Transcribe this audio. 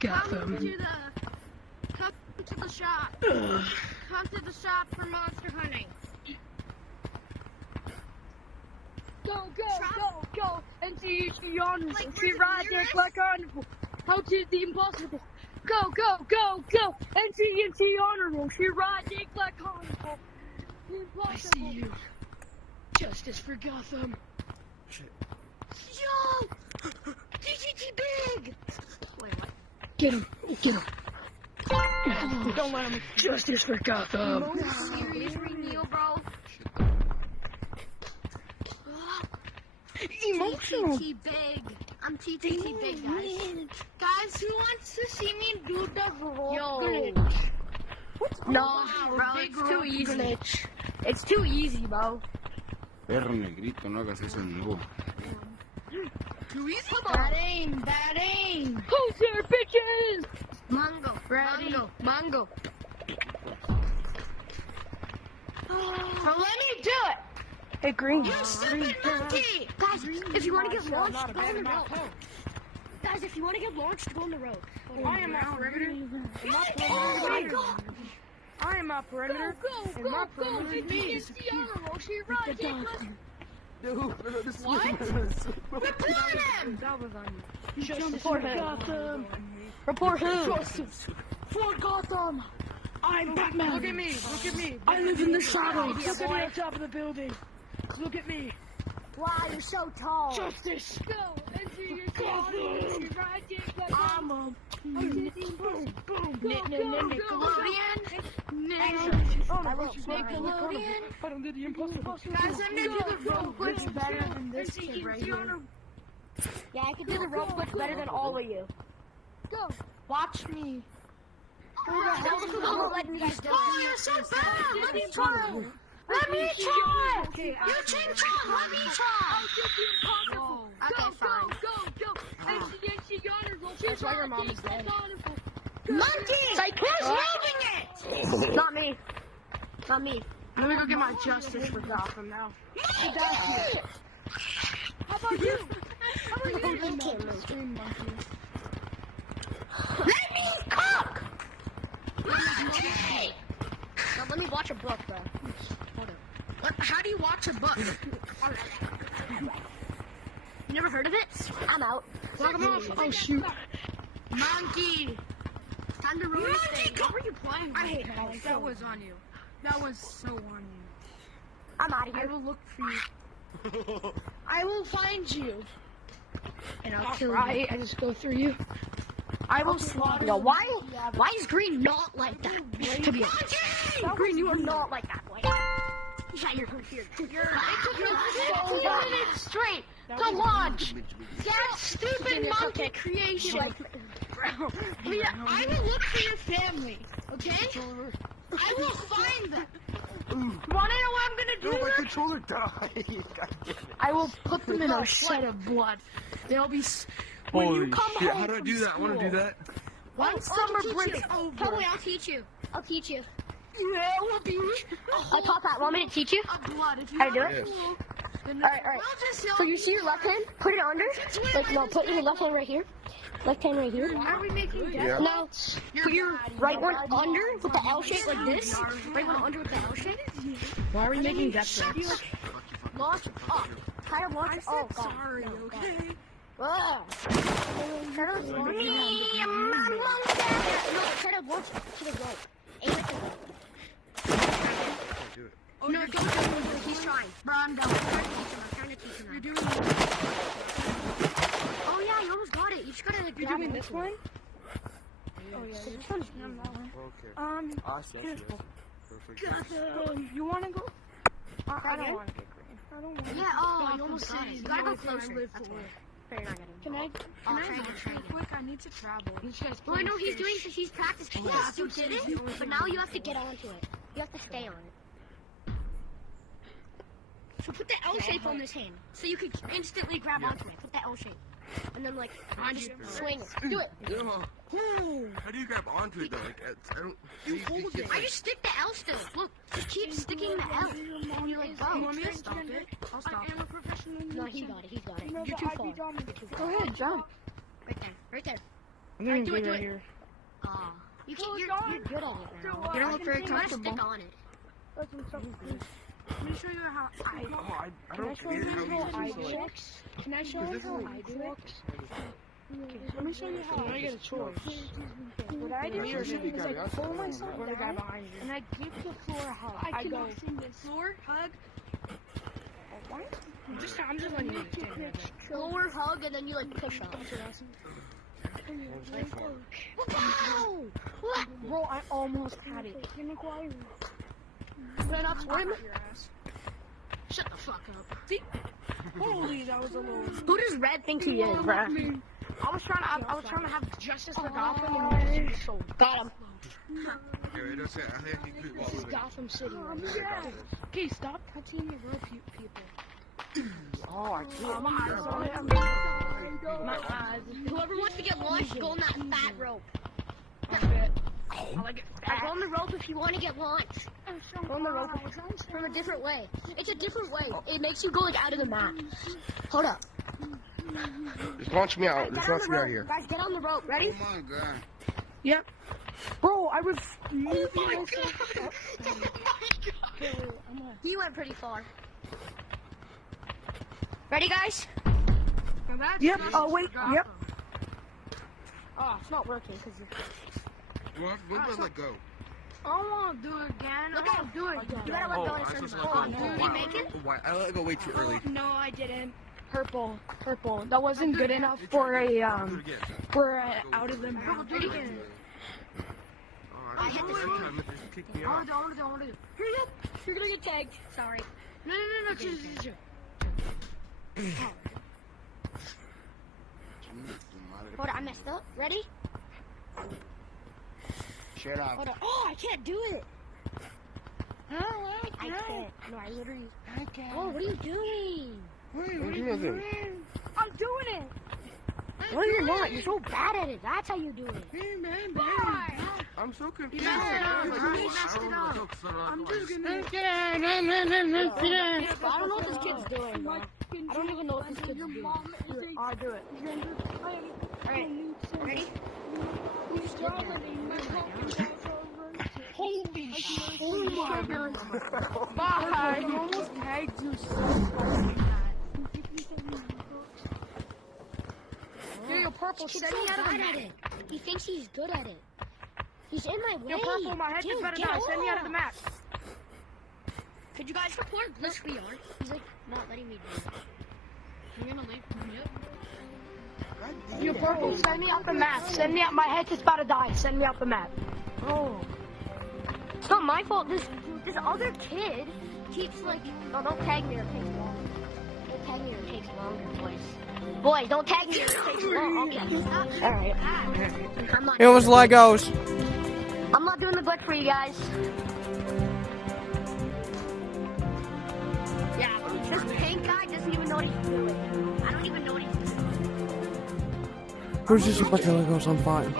Gotham. Come to the shop. Come to the shop for monster hunting. Go, and see the honors. Like, See we're right the there, nearest? like carnival. How to the impossible. Go, and see honorable. See right there, like carnival. I see you. Justice for Gotham. Yo! DGT Big! Wait, what? Get him. Don't let him. Justice for Gotham. Serious renewal, bro? Emotional. TTT Big. I'm TTT Big, guys. Guys, who wants to see me do the roll glitch? No, bro, it's too easy. It's too easy, bro. Perro negrito, no hagas eso de nuevo. Too easy, Bad aim. Who's there, bitches? Mango. Ready. Mango. So let me do it. Hey, Green. You stupid monkey! Guys, if you want to get launched, go on the road. Guys, if you want to get launched, go on the road. I am my perimeter. Oh my god! I am my perimeter. And my perimeter is me. Dude, this is What? Report him! That was on you. Report Gotham. Report who? For Gotham. I'm Batman. Look at me. I live in the shadows. Look at me on top of the building. Look at me. Wow, you're so tall. Justice. I'm Nickelodeon. I don't do the impossible. Guys, I'm gonna do the roll glitch better than this kid right here. Yeah, I can do the rope glitch better than all of you. Go. Watch me. Oh, Let me guys do oh, you're so bad! Let me try! Let me try! Okay, You ching chong! Let me try! Okay, fine. That's why your mom is dead. Monkey! Who's moving it? Not me. Not me. Let me go get my justice for Gotham now. Monkey! How about you? Let me cook! Monkey! Now let me watch a book, bro. How do you watch a book? You never heard of it? I'm out. Lock him off. Oh shoot. Monkey! Time to ruin this Monkey, thing. what were you playing? I hate Alex. That was on you. That was so on you. I'm out of I here. will look for you. I will find you. And I'll kill you. Right, I just go through you. I will slaughter No, you. why is Green not like that? To be honest. Green, you are not like that, boy. Yeah, you're here. You're 2 minutes straight to launch. That stupid monkey creation. Leah, I will look for your family, okay? I will find them. Wanna know what I'm gonna do? Dude, my controller died. God damn it. I will put them in a shed of blood. They'll be. When you come shit, home how do I do that? I want to do that. Once summer break's Tell over. me, I'll teach you. I'll teach you. Yeah, we'll be. I taught that. Want me to teach you? Blood. If you How to do it? Yes. Alright. So you see your left hand? Put it under. Like, no, put your left hand right here. Left hand right here. Are we making death? Yeah. Now, put your right one under with the L shape like this. Right one under with the L shape. Why are we making death threats? Launch up. Try to launch. Oh, God. Sorry, okay? Ugh. Try to launch. No, try to launch to the right. Aim at the right. Do it. Oh, no, go. He's trying. Bro, I'm done. I'm trying to teach him. You're doing it. Oh, yeah, you almost got it. You just gotta, like, You're grab doing it. this one? Oh, yeah, this one's that one. Okay. Awesome. Perfect. You wanna go? I Again? don't want to get green. I don't want to. Yeah, oh, you almost got it. You gotta go closer. That's why. You're not getting Can I I'll launch try real again. quick? I need to travel. Well, I know he's practicing. Yeah, you didn't, but now you have to get onto it. You have to stay on it. So put the L shape on this hand, so you can instantly grab onto it. Put that L shape, and then like just swing it. Do it. How do you grab onto it though? Like, I don't. You hold it. I just stick the L still. Look, just keep sticking the L, and you're like, You oh. want me to stop it? I'll stop it. No, he got it. He got it. No, You're the too IP far. drama. Go ahead, jump. Right there. Right there. I'm doing do it, good do right it. here. You're good at it now. You don't look very Try to comfortable. stick on it. Let me show you how I. I don't get how you do so. Can I show you how I do it? Let me show you how I get a choice. What I do is I pull myself We're the guy down behind you. and I give the floor a hug. I go floor, hug. I'm just letting you understand that. Floor hug and then you like push up. Wow! Bro, I almost had it. Ran up to him. Your ass. Shut the fuck up. Holy, that was a little. Who does Red think he is, bruh? I was trying to have justice for Gotham and so Got him. Yeah, that's it. I think you could walk This is with it. Gotham City. Okay, stop touching the real people. Oh, I can't. My eyes. Whoever wants to get launched, go on that fat rope. I like it. I go on the rope if you want to get launched. Go on the rope from a different way. It's a different way. It makes you go like out of the map. Hold up. Just launch me out. Get Just on launch the me out rope. here. Guys, get on the rope. Ready? Oh my god. Yep. Bro, I was. Oh my god. He went pretty far. Ready, guys? Yep. Oh wait. Yep. Oh, it's not working because When does that go? I want to do it again. Look at him. do it again. you gotta let Oh, go I'm of supposed the to turn. let go. Did Oh, you wow. make it? Why? I let go way too early. No, I didn't. Purple. That wasn't good enough for a out of the map. Oh, I hit the kick me out. Hurry up. You're gonna get tagged. Sorry. No. Just. Hold on, I messed up. Ready? Shut up. Hold on. Oh, I can't do it. I can't. No, I literally. I can't. Oh, what are you doing? What are you doing? I'm doing it. No, you're not. You're so bad at it. That's how you do it. Hey, man, I'm so confused. I'm just gonna. I don't know what this kid's doing, bro. I don't even know what this kid's doing. I'll do it. Alright, ready? Holy shit. Oh my god. Bye. I almost tagged you so Yo, Purple, He's send so me out of the bad map. at it. He thinks he's good at it. He's in my way. Yo, Purple, my head just better get die. Send me out of the off. map. Could you guys report Bliss VR? He's like not letting me do it. You're gonna leave? Yep. Yo, Purple, send me out the map. Send me out. My head's just about to die. Send me out the map. Oh. It's not my fault. This other kid keeps like, no, don't tag me or it takes longer. Don't tag me or it takes longer, boys. Boys, don't tag me or it takes longer. Okay. Alright. I'm not. It was Legos. I'm not doing the glitch for you guys. Yeah, this pink guy doesn't even know what he's doing. I don't even know what he's doing. Who's just a bunch of Legos? I'm fine.